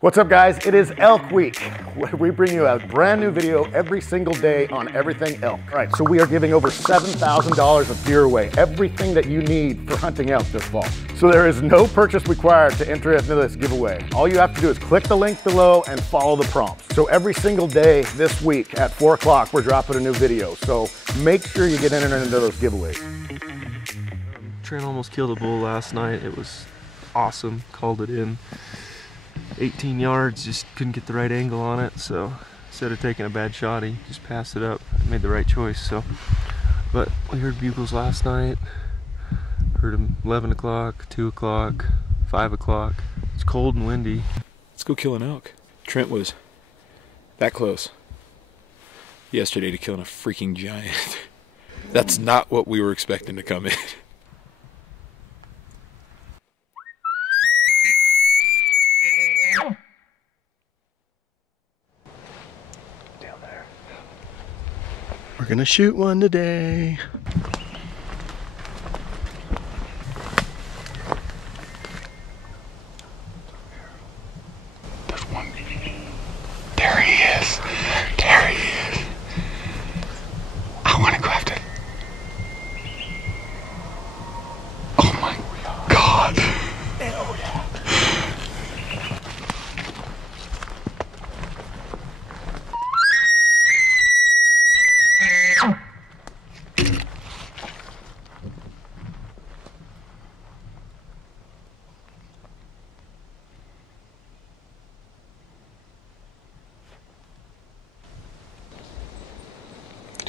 What's up, guys? It is Elk Week. We bring you a brand new video every single day on everything elk. All right, so we are giving over $7,000 of gear away, everything that you need for hunting elk this fall. So there is no purchase required to enter into this giveaway. All you have to do is click the link below and follow the prompts. So every single day this week at 4 o'clock, we're dropping a new video. So make sure you get entered into those giveaways. Trent almost killed a bull last night. It was awesome. Called it in. 18 yards, just couldn't get the right angle on it, so instead of taking a bad shot, he just passed it up. Made the right choice. So, but we heard bugles last night. Heard them 11 o'clock, 2 o'clock, 5 o'clock. It's cold and windy. Let's go kill an elk. Trent was that close yesterday to killing a freaking giant. That's not what we were expecting to come in. We're gonna shoot one today. There's one. There he is. There he is. I want to go after it. Oh my God. Oh yeah.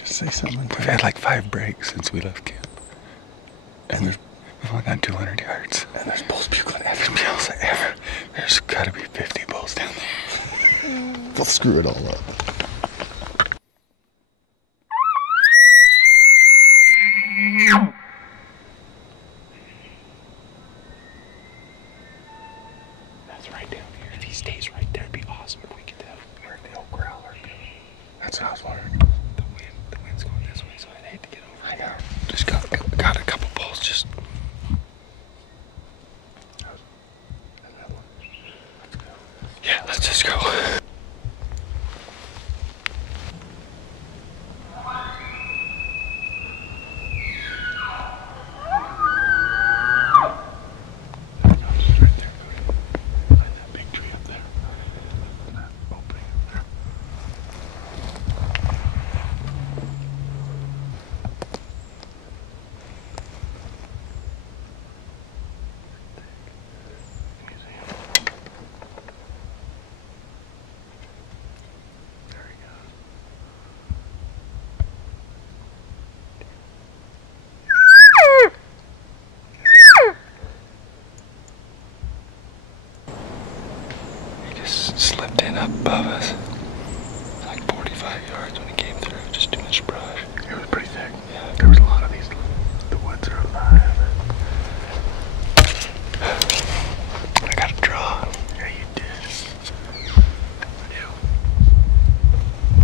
Say something. We've had like 5 breaks since we left camp, and we've only gone 200 yards. And there's bulls bugling everywhere. There's got to be 50 bulls down there. They'll screw it all up. That's right down here. If he stays right there, it'd be awesome if we could have where the old growler go. That's what I was wondering. The wind's going this way, so I'd hate to get over. I know. Just got a couple bulls. Just. Let's go. Yeah, let's just go. Slipped in up above us. It's like 45 yards when he came through. Just too much brush. It was pretty thick. Yeah. There was a lot of these. The woods are alive. I got a draw. Yeah, you did.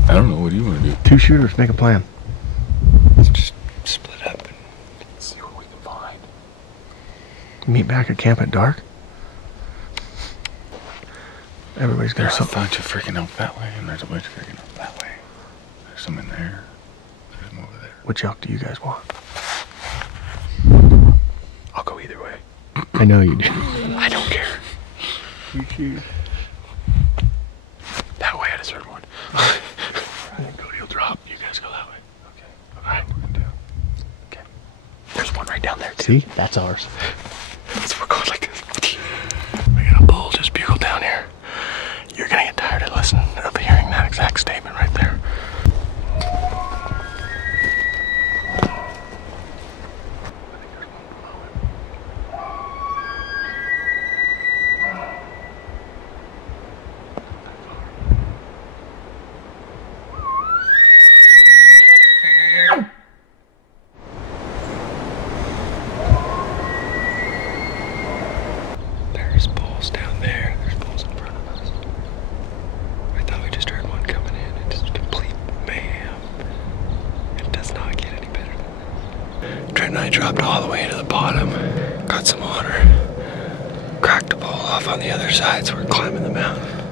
I don't know. What do you want to do? 2 shooters, make a plan. Let's just split up and see what we can find. Meet back at camp at dark. Everybody's got There's a something. bunch of freaking elk that way, and there's a bunch of freaking elk that way. There's some in there. There's some over there. Which elk do you guys want? I'll go either way. I know you do. I don't care. You choose. That way, I deserve one. I think Cody will drop. You guys go that way. Okay. All right, we're gonna do. Okay. There's one right down there too. See? That's ours. So we're going like this. We got a bull just bugled down here. You're gonna get tired of listening, of hearing that exact statement right there. There's bulls down there. There's bulls in front of us. I thought we just heard one coming in. It's complete mayhem. It does not get any better than this. Trent and I dropped all the way to the bottom, got some water, cracked the bull off on the other side, so we're climbing the mountain.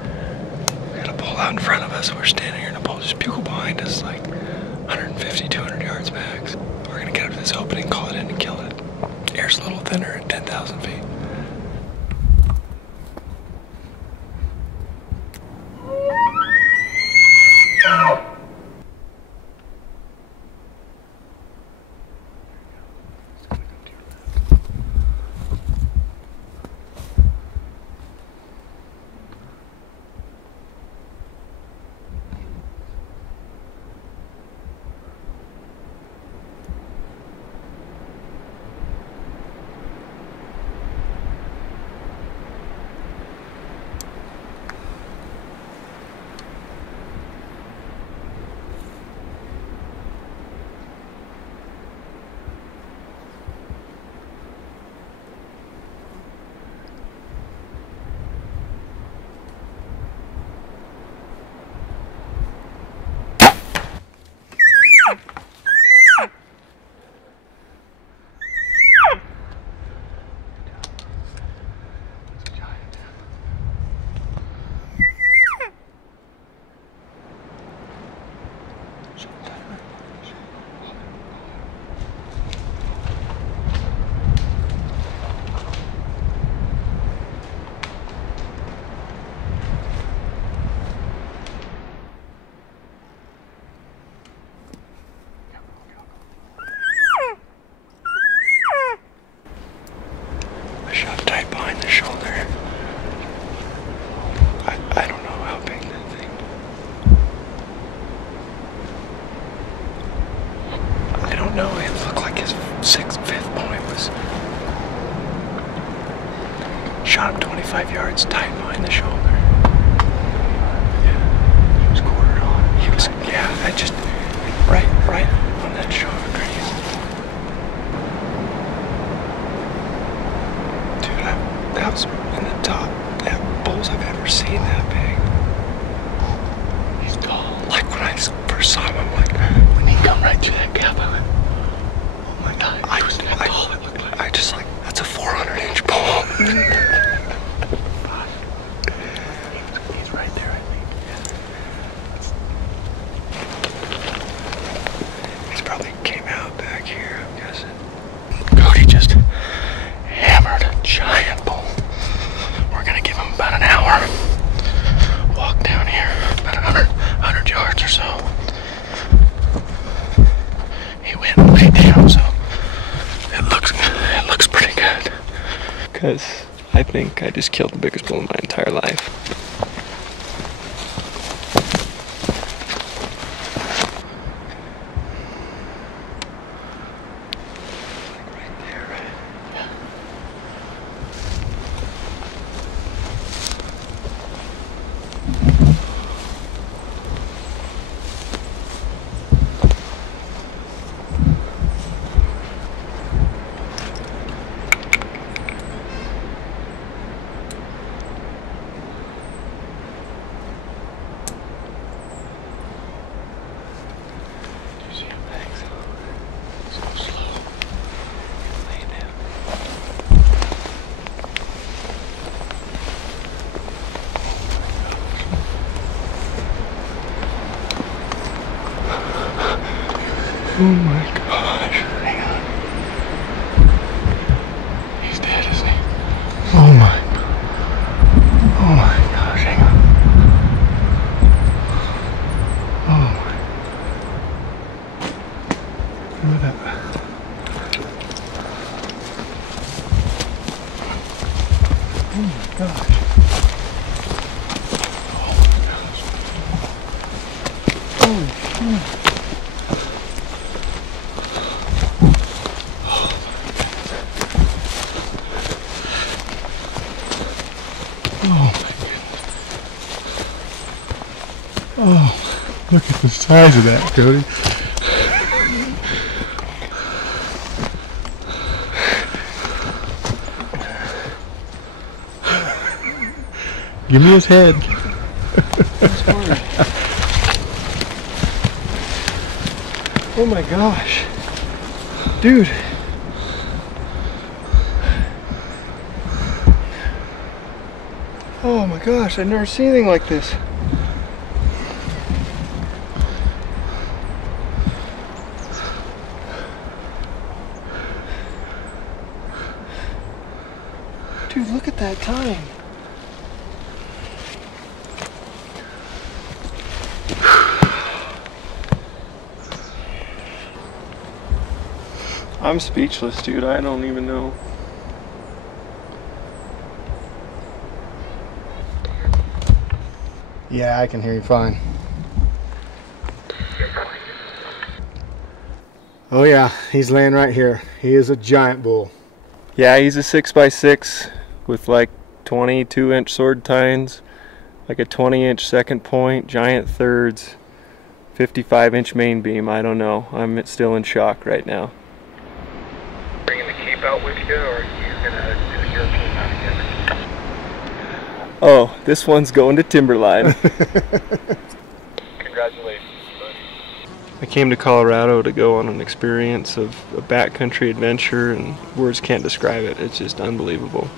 out in front of us. We're standing here in a pole, just bugle behind us, like 150, 200 yards max. We're gonna get up to this opening, call it in, and kill it. Air's a little thinner at 10,000 feet. No, it looked like his fifth point was. Shot him 25 yards, tight behind the shoulder. Yeah, he was quartered on. He was, yeah, I just right on that shoulder crease. Dude, that was in the top bulls I've ever seen that big. He's tall. Like when I first saw him, I'm like, when he come right through that gap, I went. I just like, that's a 400-inch bull. He's right there, I think. Yeah. He's probably came out back here, I'm guessing. Cody just hammered a giant bull. We're gonna give him about an hour. Walk down here, about 100 yards or so. He went way down, so it looks pretty good. Because I think I just killed the biggest bull in my entire life. Oh my gosh. Hang on. He's dead, isn't he? Oh my gosh, hang on. Oh my. Look at that. Oh my gosh. Holy shit. Oh, look at the size of that, Cody. Give me his head. Oh my gosh. Dude. Oh my gosh, I've never seen anything like this. that time. I'm speechless, dude. I don't even know. Yeah, I can hear you fine. Oh yeah, he's laying right here. He is a giant bull. Yeah, he's a 6x6 with like 22-inch sword tines, like a 20-inch second point, giant thirds, 55-inch main beam. I don't know. I'm still in shock right now. Bringing the cape out with you, or are you gonna do the European Mountain Gear? Oh, this one's going to Timberline. Congratulations, buddy. I came to Colorado to go on an experience of a backcountry adventure, and words can't describe it. It's just unbelievable.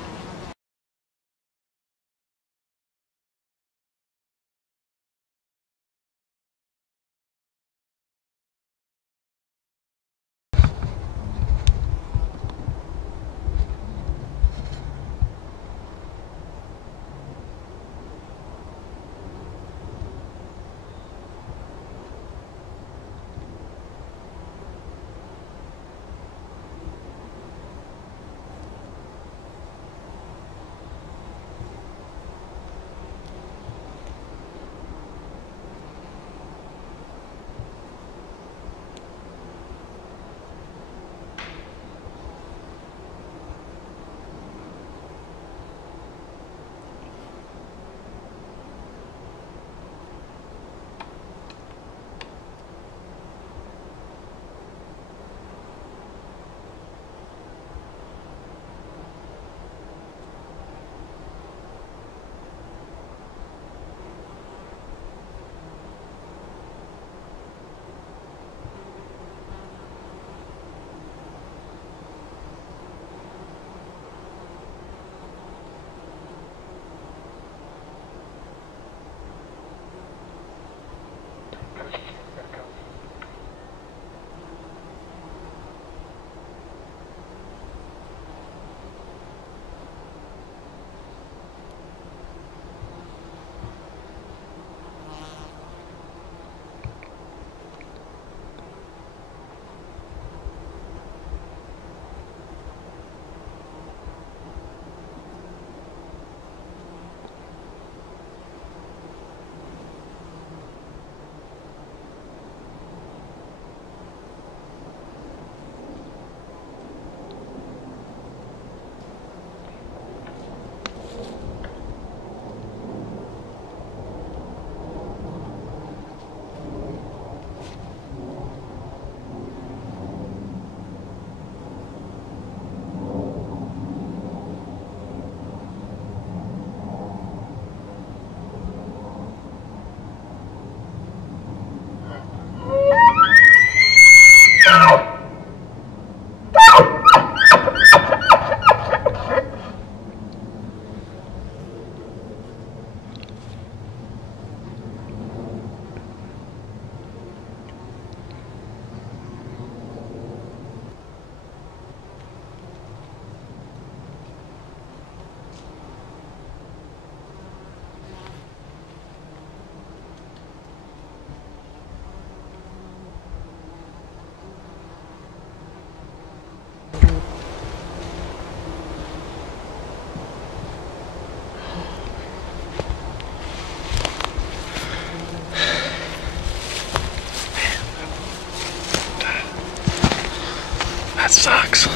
That sucks.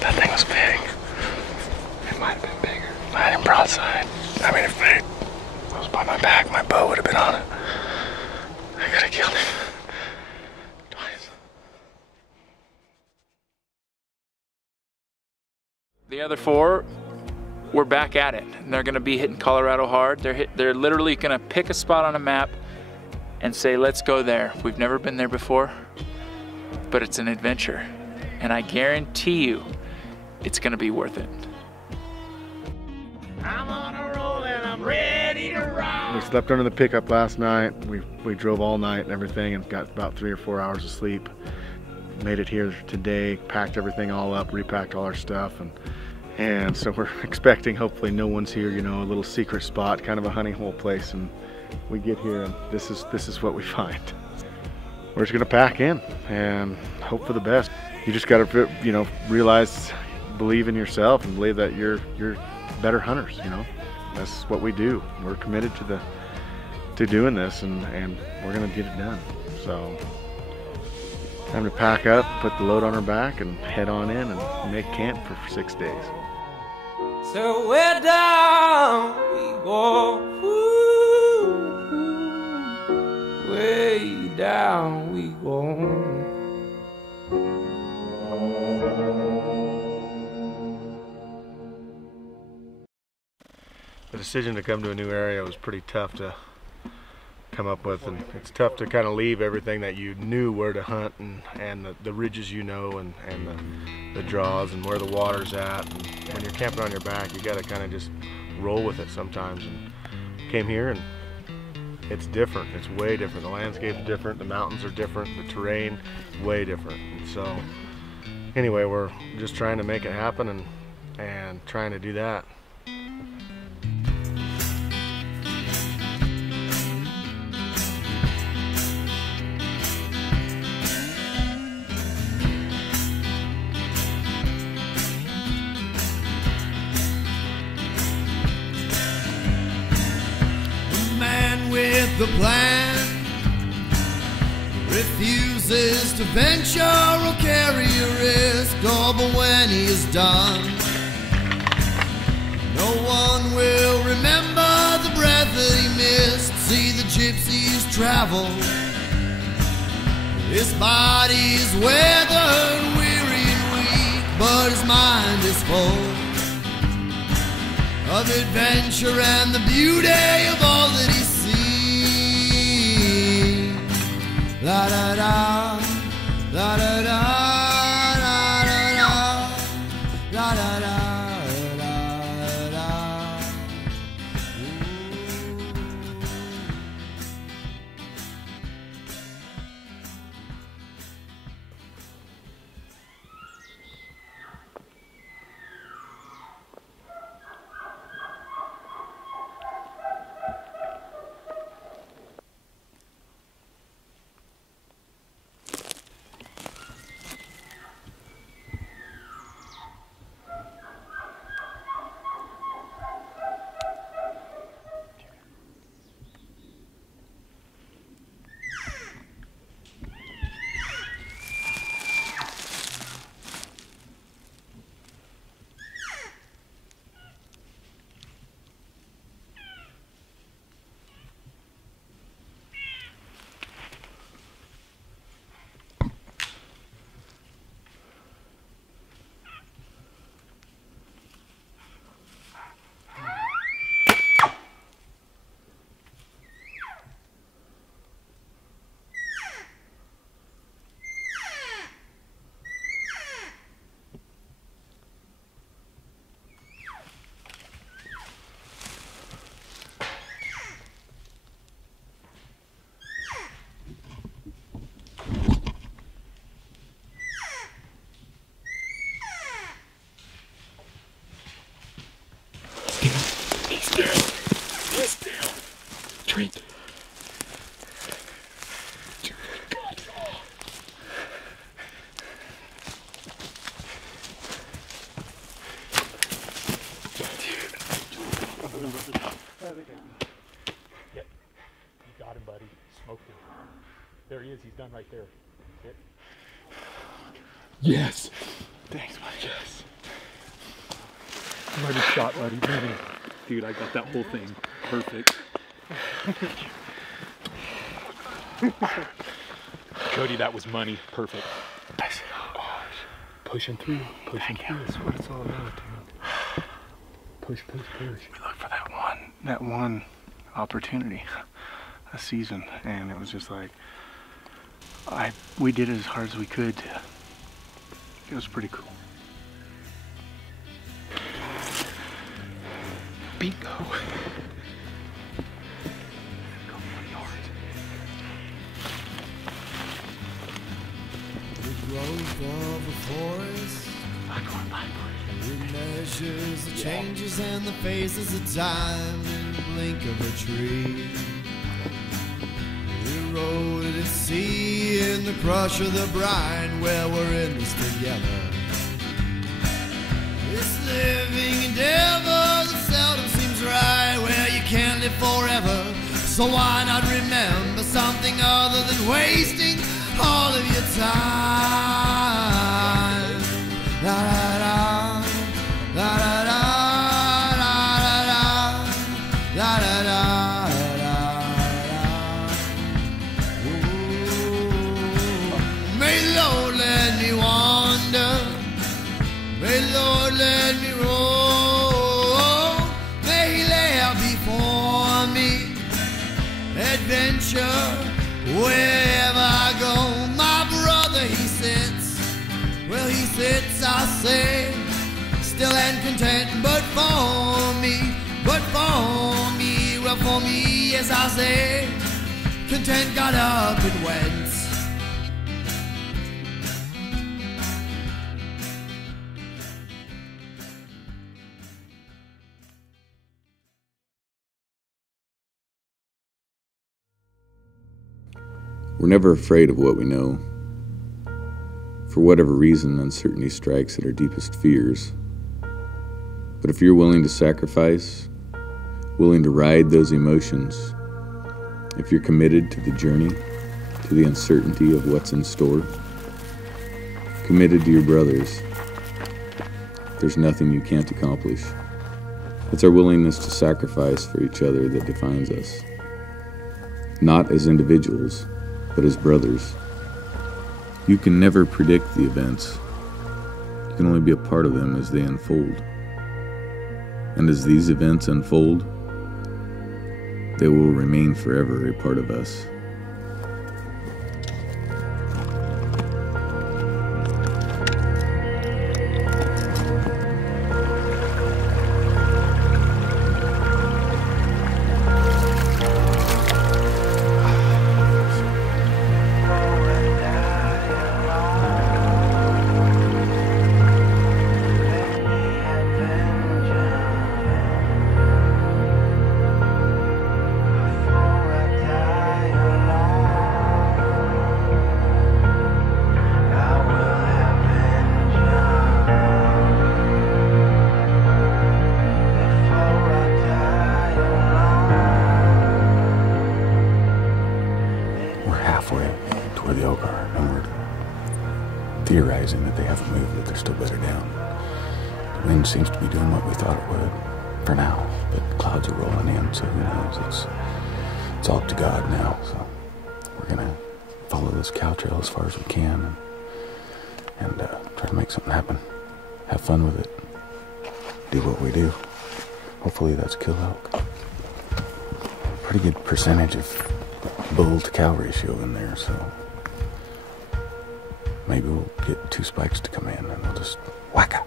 That thing was big. It might have been bigger. I had him broadside. I mean, if it was by my back, my bow would have been on it. I could have killed him. Twice. The other four, we're back at it. And they're gonna be hitting Colorado hard. They're literally gonna pick a spot on a map and say, let's go there. We've never been there before, but it's an adventure. And I guarantee you, it's gonna be worth it. I'm on a roll and I'm ready to rock. We slept under the pickup last night. We drove all night and everything and got about 3 or 4 hours of sleep. Made it here today, packed everything all up, repacked all our stuff, and And so we're expecting, hopefully no one's here, you know, a little secret spot, kind of a honey hole place, and we get here and this is what we find. We're just gonna pack in and hope for the best. You just gotta, you know, realize, believe in yourself and believe that you're better hunters, you know. That's what we do. We're committed to doing this, and we're gonna get it done. So time to pack up, put the load on our back, and head on in and make camp for 6 days. So way down we go, ooh, way down we go. The decision to come to a new area was pretty tough to come up with, and it's tough to kind of leave everything that you knew where to hunt, and the ridges you know, and the draws and where the water's at. And when you're camping on your back, you got to kind of just roll with it sometimes. And came here and it's different. It's way different. The landscape's different, the mountains are different, the terrain way different. And so anyway, we're just trying to make it happen and trying to do that. With the plan, refuses to venture or carry a risk, oh, but when he is done, no one will remember the breath that he missed. See the gypsies travel, his body's weathered, weary and weak, but his mind is full of adventure and the beauty of all that he sees. La da da, la da da, la da da, la da da, la da. Drink. Yep. You got him, buddy. Smoked him. There he is. He's done right there. Hit. Yes. Thanks, buddy. Yes. Mighty shot, buddy. Dude, I got that whole thing. Perfect. Cody, that was money. Perfect. Pushing through. Pushing through. That's what it's all about, dude. Push, push, push. We looked for that one opportunity, a season, and it was just like, we did it as hard as we could. It was pretty cool. Bingo. The growth of a forest, Backward. It measures the changes and the phases of time in the blink of a tree. Eroded at sea in the crush of the brine, where we're in this together. This living endeavor that seldom seems right, where you can't live forever. So why not remember something other than wasting all of your time? La da da, la da da, la da da, la da da, ooh. May the Lord let me wander, may the Lord let me roll, may He lay out before me adventure wherever I go. My brother, he sits, well, he sits, I say, still and content, but for me, well, for me, as I say, content got up and went. We're never afraid of what we know. For whatever reason, uncertainty strikes at our deepest fears. But if you're willing to sacrifice, willing to ride those emotions, if you're committed to the journey, to the uncertainty of what's in store, committed to your brothers, there's nothing you can't accomplish. It's our willingness to sacrifice for each other that defines us. Not as individuals, but as brothers. You can never predict the events. You can only be a part of them as they unfold. And as these events unfold, they will remain forever a part of us. Theorizing that they haven't moved, that they're still better down. The wind seems to be doing what we thought it would, for now, but clouds are rolling in, so who knows, it's all up to God now, so we're gonna follow this cow trail as far as we can, and try to make something happen. Have fun with it. Do what we do. Hopefully that's kill elk. Pretty good percentage of bull to cow ratio in there, so maybe we'll get 2 spikes to come in and we'll just whack it.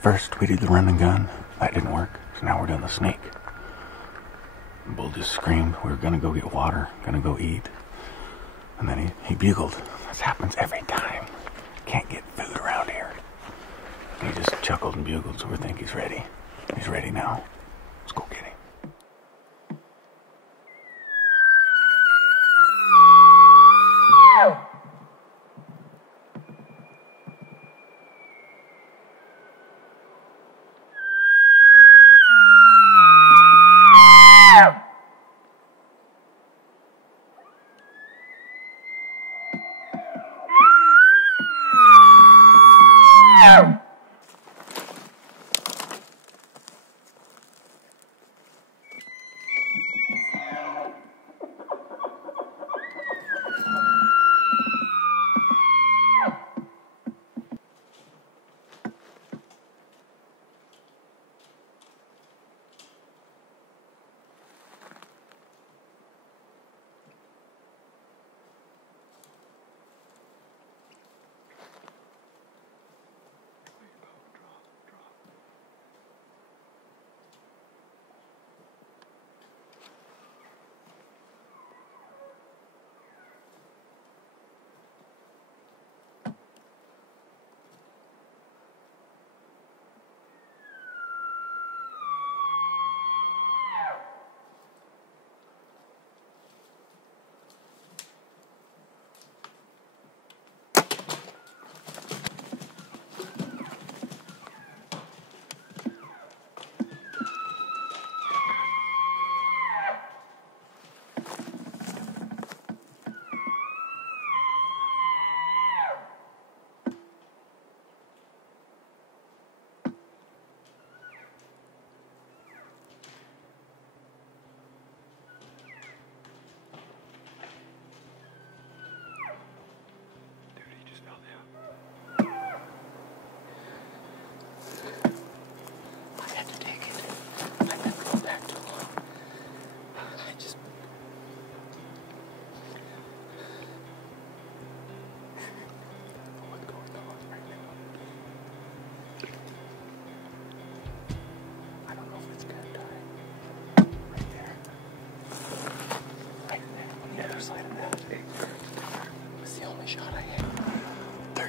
First, we did the run and gun. That didn't work, so now we're doing the snake. The bull just screamed. We were gonna go get water, gonna go eat. And then he bugled. This happens every time. Can't get food around here. And he just chuckled and bugled, so we think he's ready. He's ready now. Let's go get him.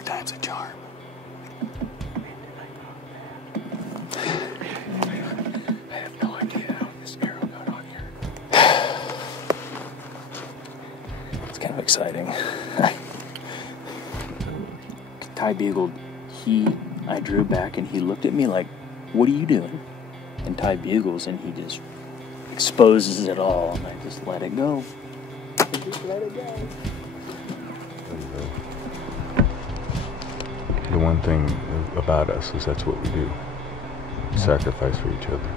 Time's a charm. I have no idea how this arrow got on here. It's kind of exciting. Ty bugled. I drew back and he looked at me like, "What are you doing?" And Ty bugles and he just exposes it all, and I just let it go. Just let it go. The one thing about us is that's what we do. Sacrifice for each other.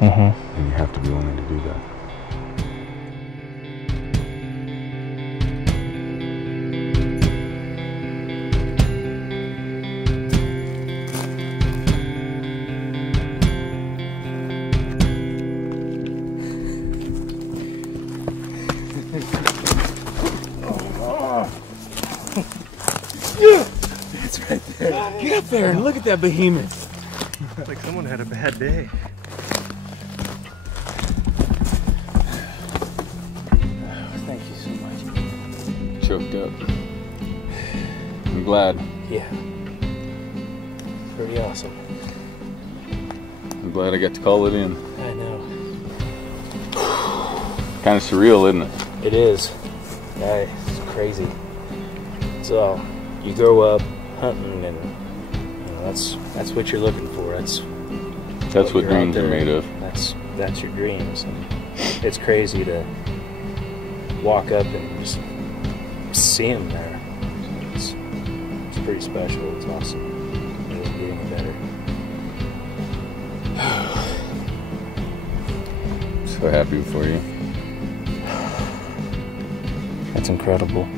Mm-hmm. And you have to be willing to do that. Get up there and look at that behemoth. Like someone had a bad day. Thank you so much. Choked up. I'm glad. Yeah. Pretty awesome. I'm glad I got to call it in. I know. Kind of surreal, isn't it? It is. Yeah, it's crazy. So, you grow up hunting and that's what you're looking for. That's what dreams are made of. That's your dreams, and it's crazy to walk up and just see them there. It's pretty special. It's awesome. It wouldn't get any better. So happy for you. That's incredible.